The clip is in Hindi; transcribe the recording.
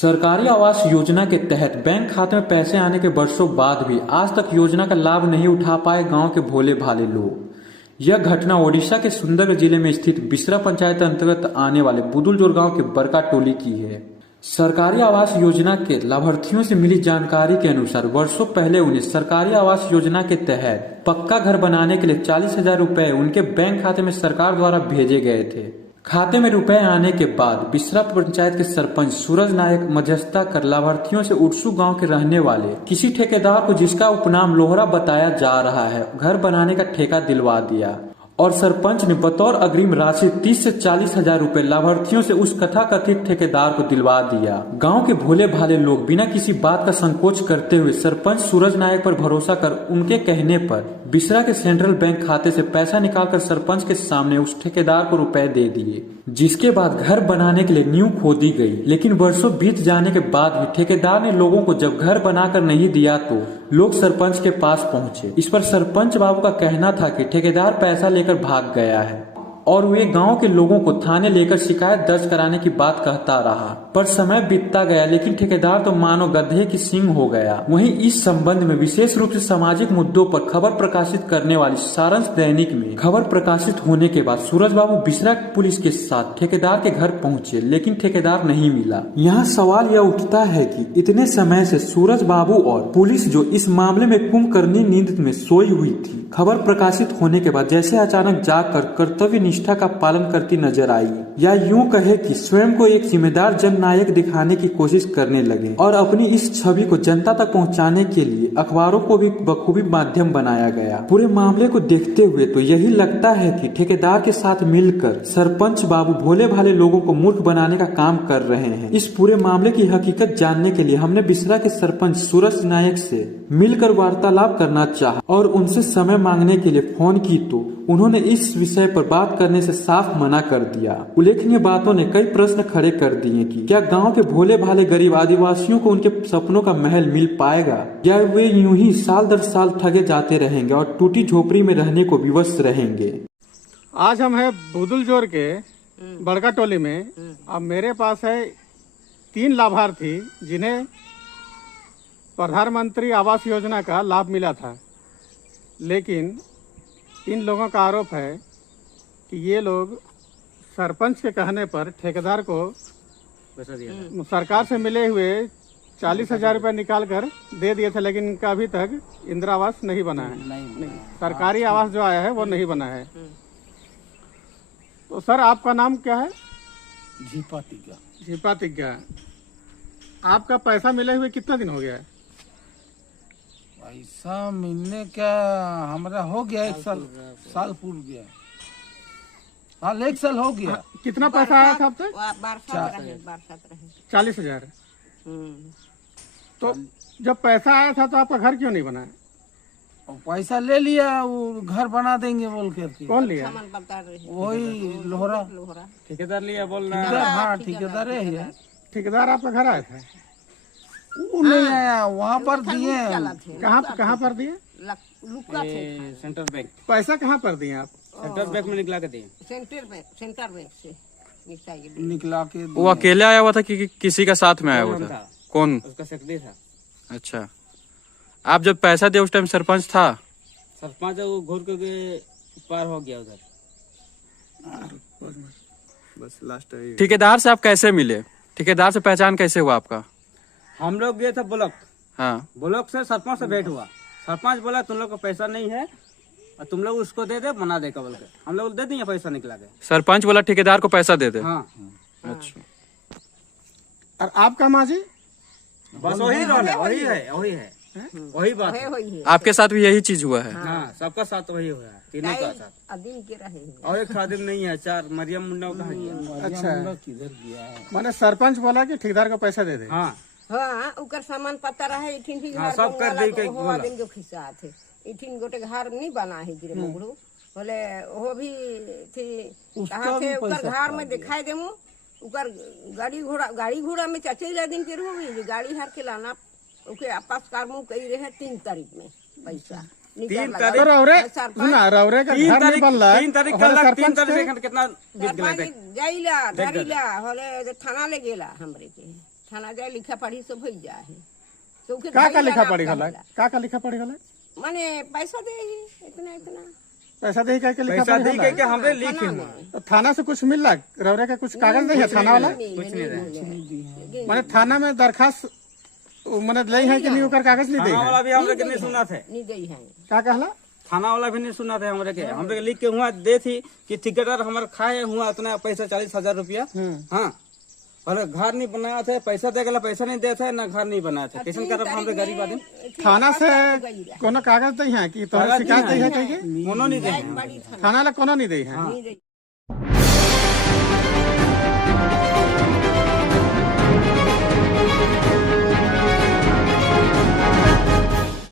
सरकारी आवास योजना के तहत बैंक खाते में पैसे आने के वर्षों बाद भी आज तक योजना का लाभ नहीं उठा पाए गांव के भोले भाले लोग। यह घटना ओडिशा के सुंदरगढ़ जिले में स्थित बिसरा पंचायत अंतर्गत आने वाले बुदुलजोर गांव के बरका टोली की है। सरकारी आवास योजना के लाभार्थियों से मिली जानकारी के अनुसार वर्षों पहले उन्हें सरकारी आवास योजना के तहत पक्का घर बनाने के लिए 40,000 रुपए उनके बैंक खाते में सरकार द्वारा भेजे गए थे। खाते में रुपए आने के बाद बिसरा पंचायत के सरपंच सूरज नायक मध्यस्थता कर लाभार्थियों से उड़सू गांव के रहने वाले किसी ठेकेदार को, जिसका उपनाम लोहरा बताया जा रहा है, घर बनाने का ठेका दिलवा दिया और सरपंच ने बतौर अग्रिम राशि 30 से 40,000 रुपए लाभार्थियों से उस कथाकथित ठेकेदार को दिलवा दिया। गांव के भोले भाले लोग बिना किसी बात का संकोच करते हुए सरपंच सूरज नायक पर भरोसा कर उनके कहने पर बिसरा के सेंट्रल बैंक खाते से पैसा निकालकर सरपंच के सामने उस ठेकेदार को रुपए दे दिए, जिसके बाद घर बनाने के लिए नींव खोदी गई। लेकिन वर्षों बीत जाने के बाद भी ठेकेदार ने लोगों को जब घर बनाकर नहीं दिया तो लोग सरपंच के पास पहुंचे। इस पर सरपंच बाबू का कहना था कि ठेकेदार पैसा लेकर भाग गया है और वे गांव के लोगों को थाने लेकर शिकायत दर्ज कराने की बात कहता रहा। पर समय बीतता गया लेकिन ठेकेदार तो मानो गधे की सींग हो गया। वहीं इस संबंध में विशेष रूप से सामाजिक मुद्दों पर खबर प्रकाशित करने वाली सारांश दैनिक में खबर प्रकाशित होने के बाद सूरज बाबू बिसरा पुलिस के साथ ठेकेदार के घर पहुंचे, लेकिन ठेकेदार नहीं मिला। यहाँ सवाल यह उठता है कि इतने समय से सूरज बाबू और पुलिस जो इस मामले में कुंभकर्णी नींद में सोई हुई थी, खबर प्रकाशित होने के बाद जैसे अचानक जाकर कर्तव्य निष्ठा का पालन करती नजर आई, या यूं कहे कि स्वयं को एक जिम्मेदार जननायक दिखाने की कोशिश करने लगे और अपनी इस छवि को जनता तक पहुंचाने के लिए अखबारों को भी बखूबी माध्यम बनाया गया। पूरे मामले को देखते हुए तो यही लगता है कि ठेकेदार के साथ मिलकर सरपंच बाबू भोले भाले लोगों को मूर्ख बनाने का काम कर रहे हैं। इस पूरे मामले की हकीकत जानने के लिए हमने बिसरा के सरपंच सूरज नायक से मिलकर वार्तालाप करना चाहा और उनसे समय मांगने के लिए फोन की तो उन्होंने इस विषय पर बात करने से साफ मना कर दिया। उल्लेखनीय बातों ने कई प्रश्न खड़े कर दिए कि क्या गांव के भोले भाले गरीब आदिवासियों को उनके सपनों का महल मिल पाएगा, या वे यूं ही साल दर साल ठगे जाते रहेंगे और टूटी झोपड़ी में रहने को विवश रहेंगे। आज हम है बुदुलजोर के बड़का टोली में। अब मेरे पास है 3 लाभार्थी जिन्हें प्रधानमंत्री आवास योजना का लाभ मिला था, लेकिन इन लोगों का आरोप है कि ये लोग सरपंच के कहने पर ठेकेदार को सरकार से मिले हुए 40,000 रुपये निकाल कर दे दिए थे, लेकिन इनका अभी तक इंदिरा आवास नहीं बना है। नहीं। सरकारी आवास जो आया है वो नहीं बना है। तो सर, आपका नाम क्या है? झीपा तिग्गा। आपका पैसा मिले हुए कितना दिन हो गया है? पैसा मिलने का हमारा हो गया 1 साल पूर गया। हाल 1 साल हो गया। कितना पैसा आया था अब तक? 40,000। तो जब पैसा आया था तो आपका घर क्यों नहीं बना? पैसा ले लिया, वो घर बना देंगे बोल करके। कौन लिया? वही लोहरा ठेकेदार लिया बोल रहा है। हाँ, ठेकेदार है। ठेकेदार आपका घर आया था? वो नहीं आया, वहाँ पर दिए। कहाँ पर दिए? Central bank. पैसा कहाँ पर दिए आप? सेंट्रल बैंक में निकला के दिए। सेंट्रल बैंक से निकला के। वो अकेले आया हुआ था कि किसी का साथ में आया हुआ था? कौन? उसका सेक्रेटरी था। अच्छा, आप जब पैसा दिए उस टाइम सरपंच था? सरपंच वो घूर के पार हो गया उधर। बस लास्ट। ठेकेदार से आप कैसे मिले? ठेकेदार से पहचान कैसे हुआ आपका? हम लोग गए थे ब्लॉक। हाँ, ब्लॉक से सरपंच से भेंट हुआ। सरपंच बोला तुम लोग को पैसा नहीं है और तुम लोग उसको दे दे, बना दे बोल के। हम लोग दे दिए पैसा निकला के। सरपंच बोला ठेकेदार को पैसा दे दे। हाँ। अच्छा, और आपका माँ जी? बस वही रोल है, वही बात है। आपके साथ भी यही चीज हुआ है? हाँ, सबका साथ वही हुआ है, तीनों का साथ। अदीन के रहे और एक खादिम नहीं है, 4 मरियम मुंडा कहा गया। अच्छा, किधर गया? मैंने सरपंच बोला कि ठेकेदार को पैसा दे दे। हाँ, हाँ, उकर सामान पता रहे। इठिन भी हाँ, घर सब कर दे के बोला। दिन जो खिस्सा थे, इठिन गोटे घर नहीं बना है गिरे मुगड़ू बोले वो भी थी। कहाँ थे उकर घर में दिखाई देमु। उकर गाड़ी घोड़ा में चचेला दिन के रहो गाड़ी हार के लाना ओके आपस कारमु कही रहे 3 तारीख में पैसा 3 तारीख रौरे सुना रौरे का घर नहीं बनला 3 तारीख कल 3 तारीख कितना बीत गया जाइला धरिला होले थाना ले गेला हमरे के थाना जाए लिखा पढ़ी सब हो जाए है तो उके का घरी लिखा लाना पड़ी गला पड़ेला। का लिखा पड़ी गला माने पैसा दे ही इतना इतना पैसा दे के लिखा पैसा पड़ी दी गला के हमरे लिखे थाना हुआ में। तो थाना से कुछ मिल रहा रौरे का कुछ कागज नहीं है थाना वाला नहीं माने थाना में दरखास्त माने ले है कि नहीं ओकर कागज नहीं दे थाना वाला भी हमरे के नहीं सुना थे नहीं दे है का कहला थाना वाला भी नहीं सुना थे हमरे के लिख के हुआ दे थी कि ठेकेदार हमारे खाए हुआ उतना पैसा 40,000 रुपया हाँ और घर नहीं बनाया थे पैसा दे गला पैसा नहीं दे थे ना घर नहीं बनाया थे कैसे कर हमरे गरीब आदमी थाना से कोनो कागज नहीं है कि तोहरा शिकायत नहीं है कहीं कोनो नहीं दे थाना ला कोनो नहीं दे है नहीं दे